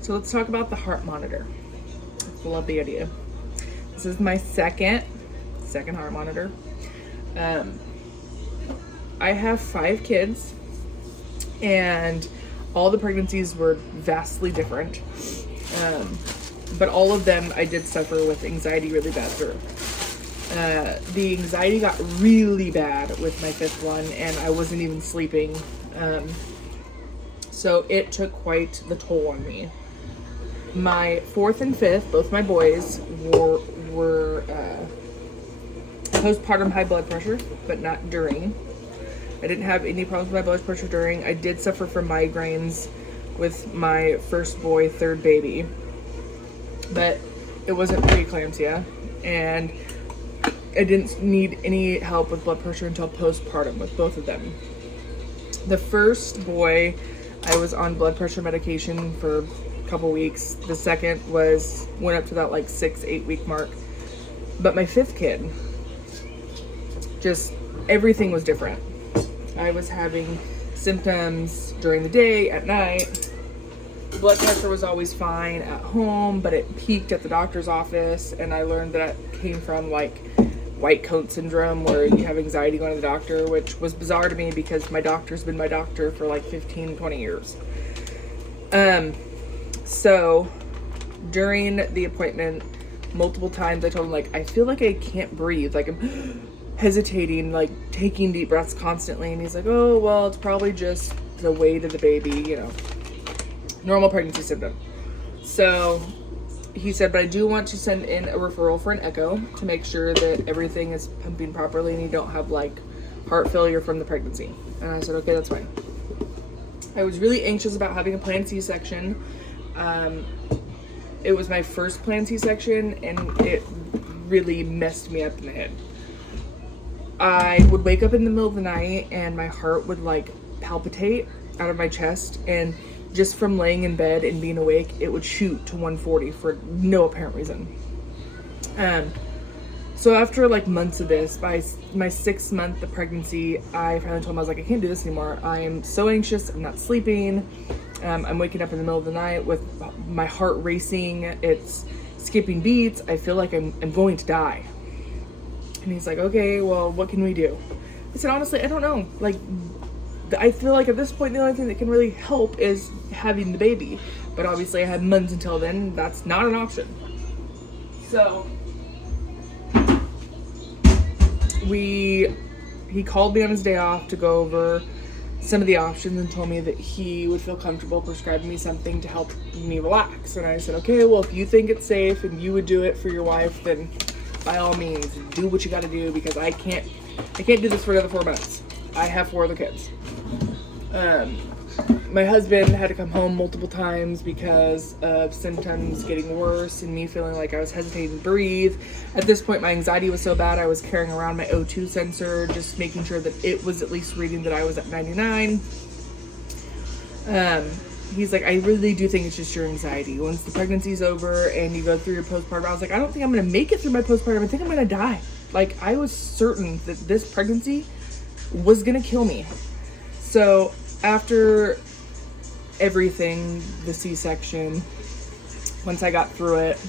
So let's talk about the heart monitor. I love the idea. This is my second heart monitor. I have 5 kids, and all the pregnancies were vastly different. But all of them I did suffer with anxiety really bad through. The anxiety got really bad with my 5th one, and I wasn't even sleeping. So it took quite the toll on me. My 4th and 5th, both my boys, were postpartum high blood pressure, but not during. I didn't have any problems with my blood pressure during. I did suffer from migraines with my first boy, 3rd baby, but it wasn't preeclampsia, and I didn't need any help with blood pressure until postpartum with both of them. The first boy, I was on blood pressure medication for a couple weeks. The second went up to that like 6-8 week mark. But my 5th kid, just everything was different. I was having symptoms during the day, at night. Blood pressure was always fine at home, but it peaked at the doctor's office, and I learned that came from like white coat syndrome, where you have anxiety going to the doctor, which was bizarre to me because my doctor's been my doctor for like 15-20 years. So during the appointment, multiple times I told him, like, I feel like I can't breathe, like I'm hesitating, like taking deep breaths constantly. And he's like, oh, well, it's probably just the weight of the baby, normal pregnancy symptom. So he said, but I do want to send in a referral for an echo to make sure that everything is pumping properly and you don't have like heart failure from the pregnancy. And I said, okay, that's fine. I was really anxious about having a planned C-section. It was my first planned C-section, and it really messed me up in the head. I would wake up in the middle of the night and my heart would like palpitate out of my chest, and just from laying in bed and being awake, it would shoot to 140 for no apparent reason. So after like months of this, by my 6th month of pregnancy, I finally told him, I was like, I can't do this anymore. I am so anxious. I'm not sleeping. I'm waking up in the middle of the night with my heart racing. It's skipping beats. I feel like I'm going to die. And he's like, okay, well, what can we do? I said, honestly, I don't know. Like, I feel like at this point, the only thing that can really help is having the baby. But obviously I had months until then. That's not an option. So he called me on his day off to go over some of the options and told me that he would feel comfortable prescribing me something to help me relax. And I said, okay, well, if you think it's safe and you would do it for your wife, then by all means, do what you got to do, because I can't do this for another 4 months. I have 4 other kids. My husband had to come home multiple times because of symptoms getting worse and me feeling like I was hesitating to breathe. At this point, my anxiety was so bad, I was carrying around my O2 sensor, just making sure that it was at least reading that I was at 99. He's like, I really do think it's just your anxiety. Once the pregnancy's over and you go through your postpartum, I was like, I don't think I'm going to make it through my postpartum. I think I'm going to die. Like, I was certain that this pregnancy was going to kill me. So after everything, the C-section, once I got through it,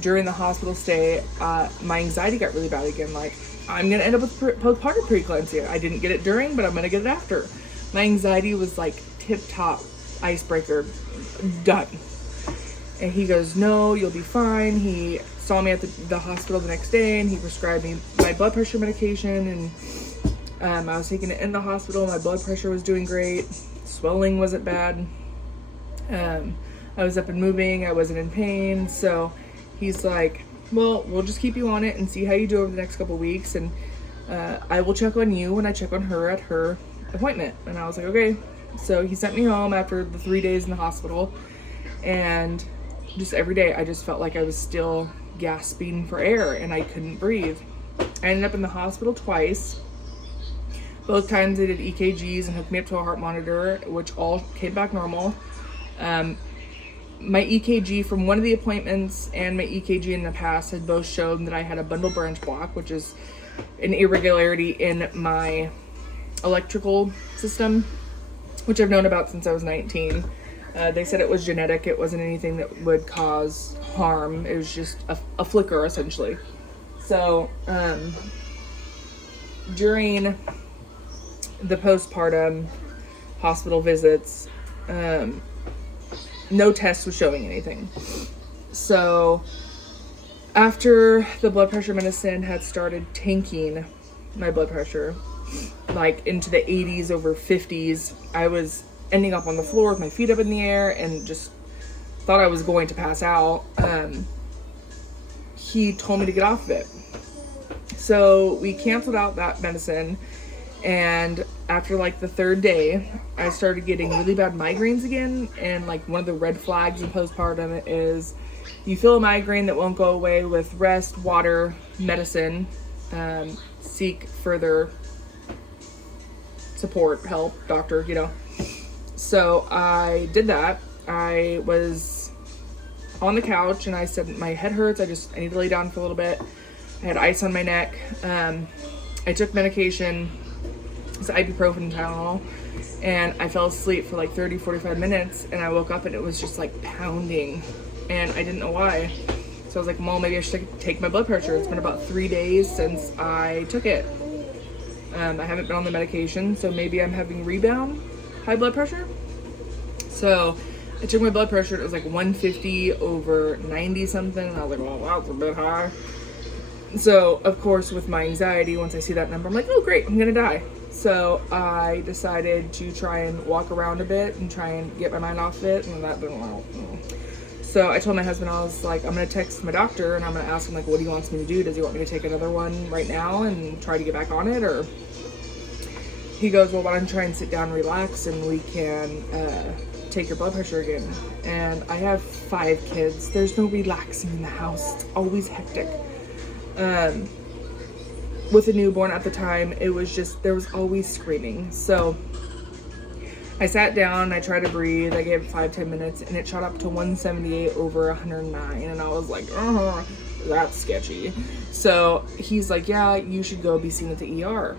during the hospital stay, my anxiety got really bad again. Like, I'm going to end up with postpartum preeclampsia. I didn't get it during, but I'm going to get it after. My anxiety was like tip-top icebreaker, done. And he goes, no, you'll be fine. He saw me at the hospital the next day, and he prescribed me my blood pressure medication, and I was taking it in the hospital. My blood pressure was doing great. Swelling wasn't bad. I was up and moving. I wasn't in pain. So he's like, well, we'll just keep you on it and see how you do over the next couple weeks. And I will check on you when I check on her at her appointment. And I was like, okay. So he sent me home after the 3 days in the hospital. And just every day, I just felt like I was still gasping for air and I couldn't breathe. I ended up in the hospital twice. Both times they did EKGs and hooked me up to a heart monitor, which all came back normal. My EKG from one of the appointments and my EKG in the past had both shown that I had a bundle branch block, which is an irregularity in my electrical system, which I've known about since I was 19. They said it was genetic. It wasn't anything that would cause harm. It was just a flicker, essentially. So, during the postpartum hospital visits, no test was showing anything. So, after the blood pressure medicine had started tanking my blood pressure, like into the 80s over 50s, I was ending up on the floor with my feet up in the air and just thought I was going to pass out. He told me to get off of it. So we canceled out that medicine, and after like the third day, I started getting really bad migraines again. And like one of the red flags in postpartum is you feel a migraine that won't go away with rest, water, medicine, seek further support, help, doctor, you know. So I did that. I was on the couch and I said, my head hurts. I need to lay down for a little bit. I had ice on my neck. I took medication. It's ibuprofen and Tylenol. And I fell asleep for like 30, 45 minutes. And I woke up and it was just like pounding. And I didn't know why. So I was like, Mom, maybe I should take my blood pressure. It's been about 3 days since I took it. I haven't been on the medication, so maybe I'm having rebound high blood pressure. So I took my blood pressure. It was like 150 over 90 something. And I was like, well, wow, that's a bit high. So of course, with my anxiety, once I see that number, I'm like, oh great, I'm gonna die. So I decided to try and walk around a bit and try and get my mind off it, and that didn't work. So I told my husband, I was like, I'm gonna text my doctor and I'm gonna ask him like what he wants me to do. Does he want me to take another one right now and try to get back on it? Or he goes, well, why don't you try and sit down and relax and we can take your blood pressure again. And I have 5 kids. There's no relaxing in the house. It's always hectic. With a newborn at the time, it was just, there was always screaming. So I sat down, I tried to breathe, I gave it 5-10 minutes, and it shot up to 178 over 109, and I was like, that's sketchy. So he's like, yeah, you should go be seen at the ER.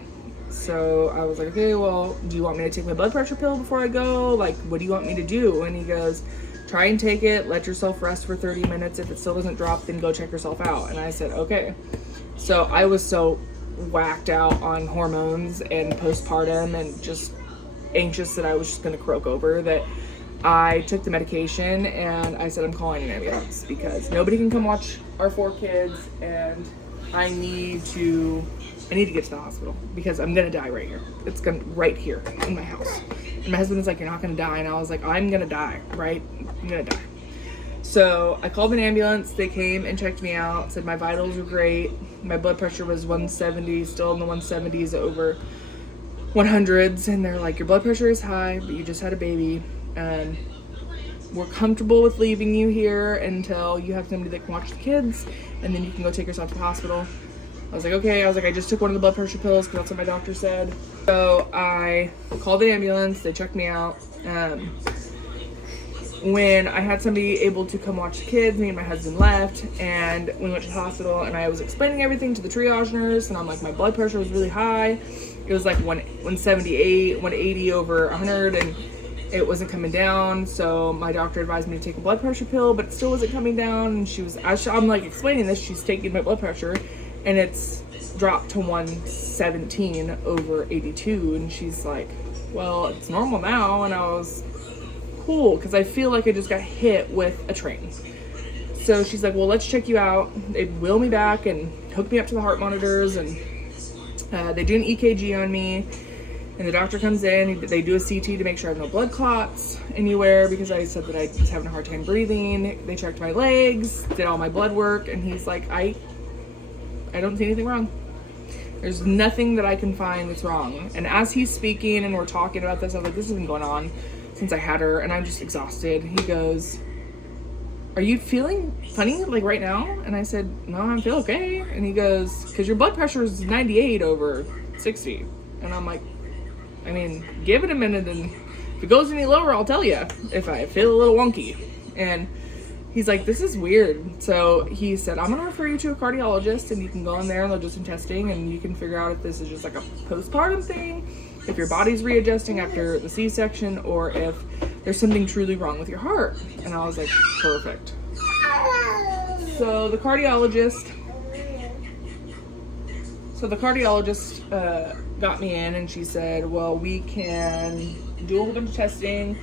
So I was like, okay, well, do you want me to take my blood pressure pill before I go? Like, what do you want me to do? And he goes, try and take it, let yourself rest for 30 minutes. If it still doesn't drop, then go check yourself out. And I said, okay. So I was so whacked out on hormones and postpartum and just anxious that I was just gonna croak over that I took the medication and I said, I'm calling an ambulance because nobody can come watch our 4 kids and I need to get to the hospital because I'm gonna die right here. It's gonna right here in my house. And my husband was like, you're not gonna die. And I was like, I'm gonna die, right? I'm gonna die. So I called an ambulance. They came and checked me out, said my vitals were great. My blood pressure was 170, still in the 170s over 100s. And they're like, your blood pressure is high, but you just had a baby. We're comfortable with leaving you here until you have somebody that can watch the kids, and then you can go take yourself to the hospital. I was like, okay. I was like, I just took one of the blood pressure pills because that's what my doctor said. So I called the ambulance. They checked me out. When I had somebody able to come watch the kids, me and my husband left, and we went to the hospital, and I was explaining everything to the triage nurse, and I'm like, my blood pressure was really high. It was like 178, 180 over 100, and it wasn't coming down. So my doctor advised me to take a blood pressure pill, but it still wasn't coming down. And I'm like explaining this, she's taking my blood pressure, and it's dropped to 117 over 82, and she's like, well, it's normal now. And I was cool because I feel like I just got hit with a train. So she's like, well, let's check you out. They wheel me back and hook me up to the heart monitors, and they do an EKG on me, and the doctor comes in. They do a CT to make sure I have no blood clots anywhere because I said that I was having a hard time breathing. They checked my legs, did all my blood work, and he's like, I don't see anything wrong. There's nothing that I can find that's wrong. And as he's speaking and we're talking about this, I was like, this has been going on since I had her, and I'm just exhausted. He goes, are you feeling funny like right now? And I said, no, I feel okay. And he goes, because your blood pressure is 98 over 60. And I'm like, I mean, give it a minute, and if it goes any lower, I'll tell you if I feel a little wonky. And he's like, this is weird. So he said, I'm going to refer you to a cardiologist, and you can go in there and they'll do some testing, and you can figure out if this is just like a postpartum thing, if your body's readjusting after the C-section, or if there's something truly wrong with your heart. And I was like, perfect. So the cardiologist got me in, and she said, well, we can do a whole bunch of testing,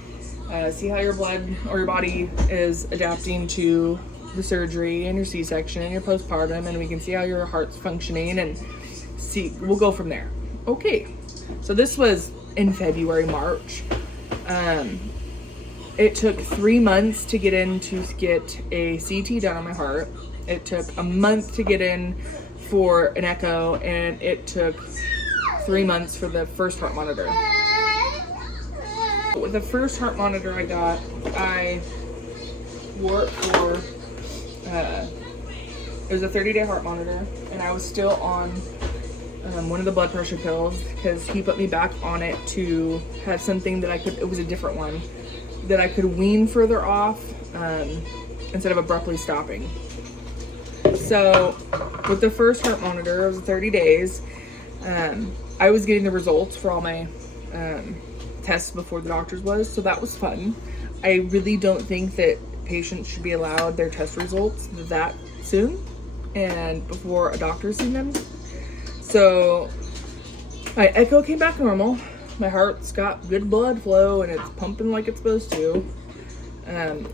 see how your blood or your body is adapting to the surgery and your C-section and your postpartum, and we can see how your heart's functioning, and we'll go from there. Okay, so this was in February, March. It took 3 months to get in to get a CT done on my heart. It took a month to get in for an echo, and it took 3 months for the first heart monitor. With the first heart monitor I got, I wore it for, it was a 30-day heart monitor, and I was still on one of the blood pressure pills because he put me back on it to have something that it was a different one, that I could wean further off instead of abruptly stopping. So with the first heart monitor, it was 30 days. I was getting the results for all my tests before the doctor's was, so that was fun. I really don't think that patients should be allowed their test results that soon and before a doctor's seen them. So my echo came back normal. My heart's got good blood flow and it's pumping like it's supposed to.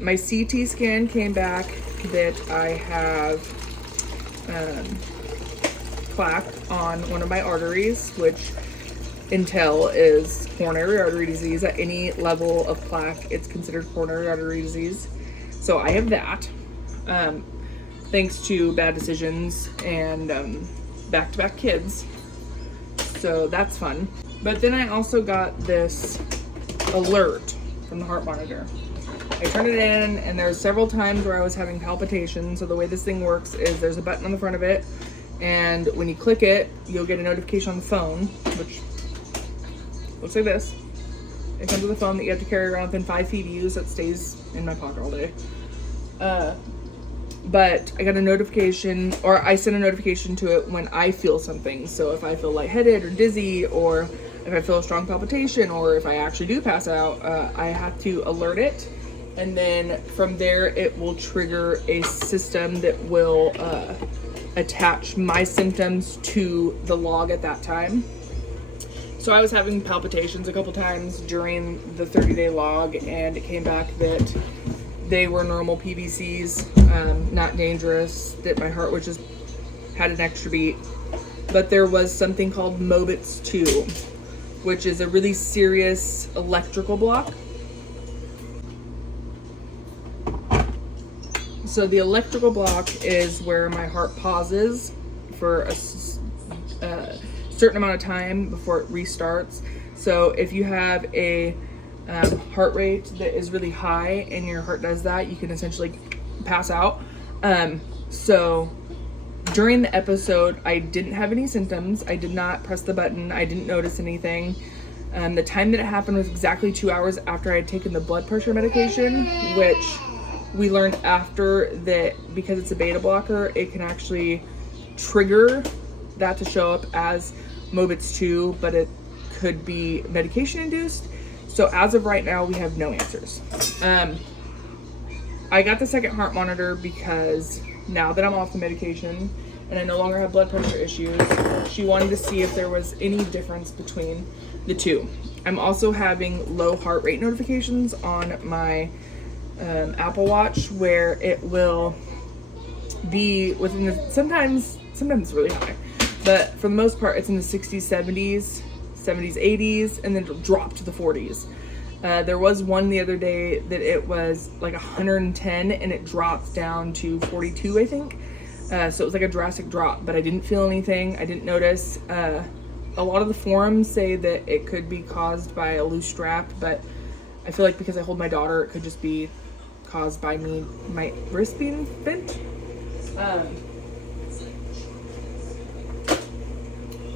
My CT scan came back that I have plaque on one of my arteries, which Intel is coronary artery disease. At any level of plaque, it's considered coronary artery disease. So I have that, thanks to bad decisions and back-to-back kids. So that's fun. But then I also got this alert from the heart monitor. I turned it in, and there's several times where I was having palpitations. So the way this thing works is there's a button on the front of it, and when you click it, you'll get a notification on the phone, which looks like this. It comes with a phone that you have to carry around within 5 feet of you, so it stays in my pocket all day. But I got a notification, or I send a notification to it when I feel something. So if I feel lightheaded or dizzy, or if I feel a strong palpitation, or if I actually do pass out, I have to alert it. And then from there, it will trigger a system that will attach my symptoms to the log at that time. So I was having palpitations a couple times during the 30-day log, and it came back that they were normal PVCs, not dangerous, that my heart was just had an extra beat. But there was something called Mobitz 2, which is a really serious electrical block. So the electrical block is where my heart pauses for a certain amount of time before it restarts. So if you have a heart rate that is really high and your heart does that, you can essentially pass out. So during the episode, I didn't have any symptoms. I did not press the button. I didn't notice anything. The time that it happened was exactly 2 hours after I had taken the blood pressure medication, which we learned after that because it's a beta blocker, it can actually trigger that to show up as Mobitz 2, but it could be medication induced. So as of right now, we have no answers. I got the second heart monitor because now that I'm off the medication and I no longer have blood pressure issues, she wanted to see if there was any difference between the two. I'm also having low heart rate notifications on my Apple Watch, where it will be within the, sometimes it's really high, but for the most part, it's in the 60s, 70s, 80s, and then it'll drop to the 40s. There was one the other day that it was like 110 and it dropped down to 42, I think. So it was like a drastic drop, but I didn't feel anything. I didn't notice. A lot of the forums say that it could be caused by a loose strap, but I feel like because I hold my daughter, it could just be caused by my wrist being bent.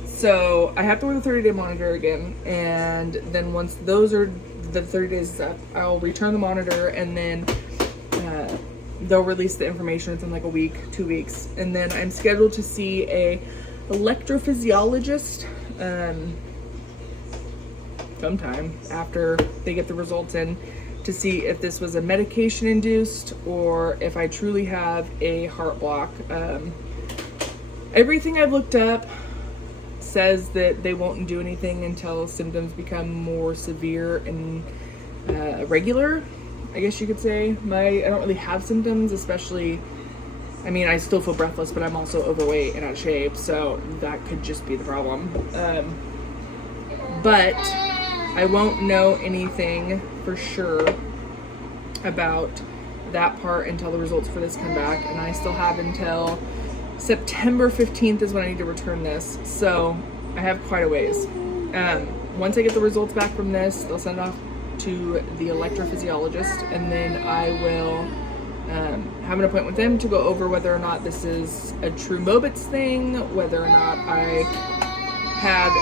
So I have to wear the 30-day monitor again, and then once those are the 30 days up, I'll return the monitor, and then they'll release the information within like a week, 2 weeks, and then I'm scheduled to see a electrophysiologist sometime after they get the results in to see if this was a medication induced or if I truly have a heart block. Everything I've looked up says that they won't do anything until symptoms become more severe and regular, I guess you could say. I don't really have symptoms, especially, I mean, I still feel breathless, but I'm also overweight and out of shape, so that could just be the problem. But I won't know anything for sure about that part until the results for this come back, and I still have until September 15th is when I need to return this, so I have quite a ways. Once I get the results back from this, they'll send it off to the electrophysiologist, and then I will have an appointment with them to go over whether or not this is a true Mobitz thing, whether or not I have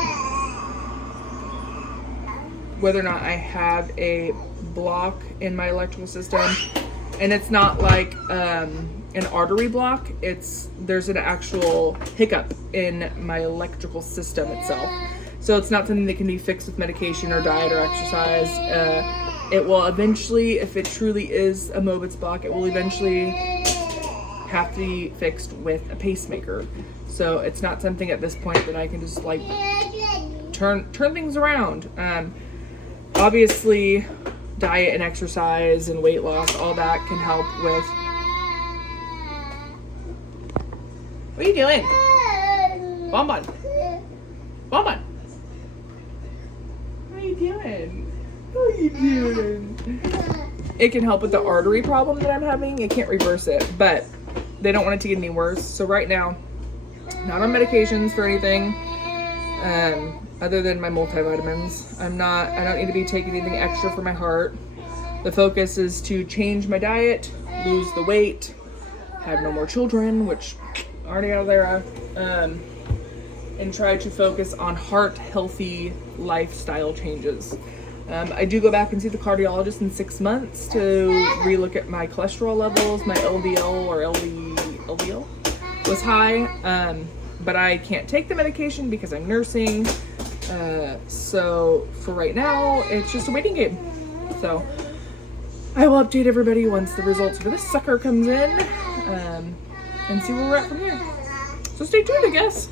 a block in my electrical system. And it's not like an artery block, there's an actual hiccup in my electrical system itself. So it's not something that can be fixed with medication or diet or exercise. It will eventually, if it truly is a Mobitz block, it will eventually have to be fixed with a pacemaker. So it's not something at this point that I can just like turn things around. Obviously, diet and exercise and weight loss, all that can help with. What are you doing? Bonbon. Bonbon. What are you doing? What are you doing? It can help with the artery problem that I'm having. It can't reverse it, but they don't want it to get any worse. So right now, not on medications for anything, other than my multivitamins. I don't need to be taking anything extra for my heart. The focus is to change my diet, lose the weight, have no more children, which already out of there, and try to focus on heart healthy lifestyle changes. I do go back and see the cardiologist in 6 months to relook at my cholesterol levels. My LDL or LDL was high, but I can't take the medication because I'm nursing. So for right now, it's just a waiting game. So I will update everybody once the results for this sucker comes in, and see where we're at from here. So stay tuned, I guess.